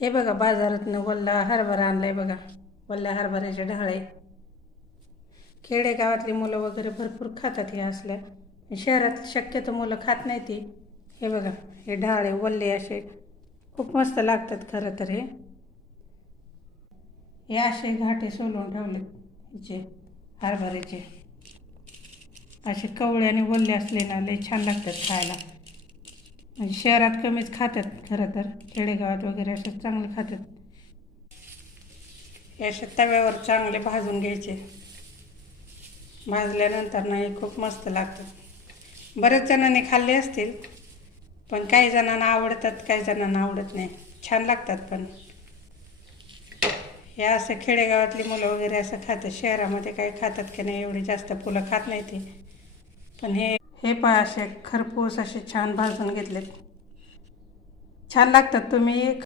हे बघा बाजारातनं वल्ला हरभरा आणलाय बघा. वल्ल्या हरभऱ्याचे ढाळे. खेडेगावातली मुलं वगैरे भरपूर खातात हे असल्या. शहरात शक्यतो मुलं खात नाही ती. हे बघा हे ढाळे वल्ले असे खूप मस्त लागतात खरं तर. हे असे घाटे सोलून ठेवले हिचे हरभऱ्याचे. असे कवळे वल्ले असले ना लय छान लागतात खायला. म्हणजे शहरात कमीच खातात खरं तर, खेडेगावात वगैरे असं चांगले खातात. हे असे तव्यावर चांगले भाजून घ्यायचे. भाजल्यानंतर ना हे खूप मस्त लागतात. बऱ्याच जणांनी खाल्ले असतील, पण काही जणांना आवडतात, काही जणांना आवडत नाही. छान लागतात पण. हे असं खेडेगावातली मुलं वगैरे असं खातात. शहरामध्ये काही खातात की नाही एवढी जास्त फुलं खात नाही ती. पण हे पण असे खरपूस असे छान भाजून घेतलेत. छान लागतात. तुम्ही